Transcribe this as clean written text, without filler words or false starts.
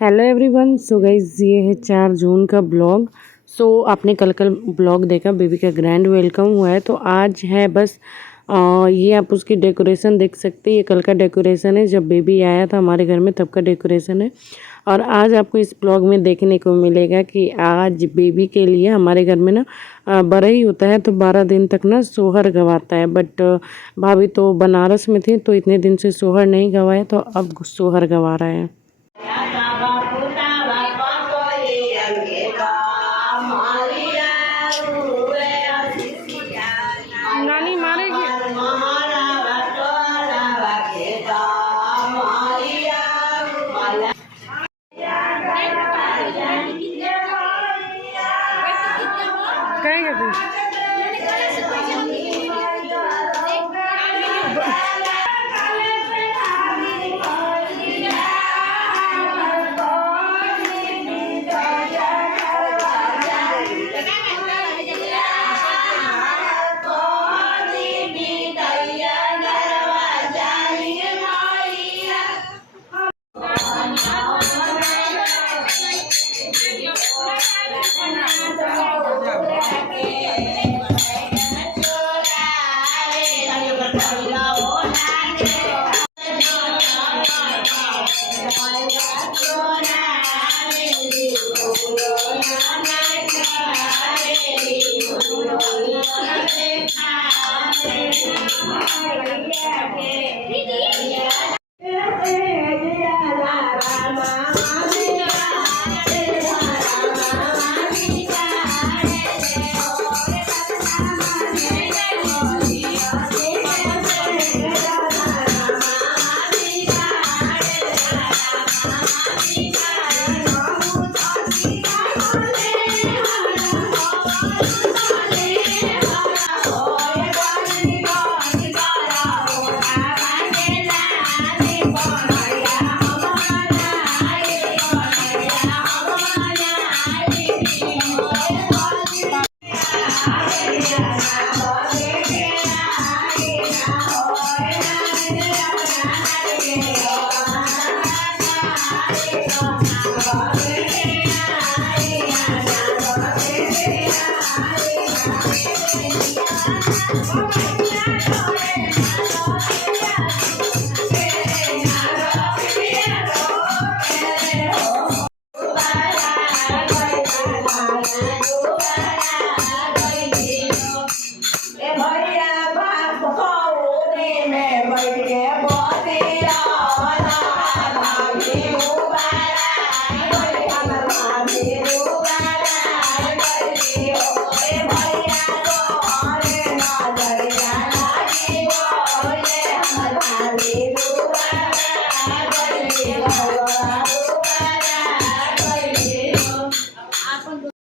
Hello everyone. So guys ये है 4 जून का ब्लॉग। आपने कल ब्लॉग देखा, बेबी का ग्रैंड वेलकम हुआ है। तो आज है बस ये आप उसकी डेकोरेशन देख सकते हैं। ये कल का डेकोरेशन है, जब बेबी आया था हमारे घर में तब का डेकोरेशन है। और आज आपको इस ब्लॉग में देखने को मिलेगा कि आज बेबी के लिए हमारे घर में ना बड़ा ही होता है, तो 12 दिन तक ना सोहर गवाता है। बट भाभी तो बनारस में थी तो इतने दिन से सोहर नहीं गवाए, तो अब सोहर गवा रहा है। नानी मारेगी। कहेंगे तुम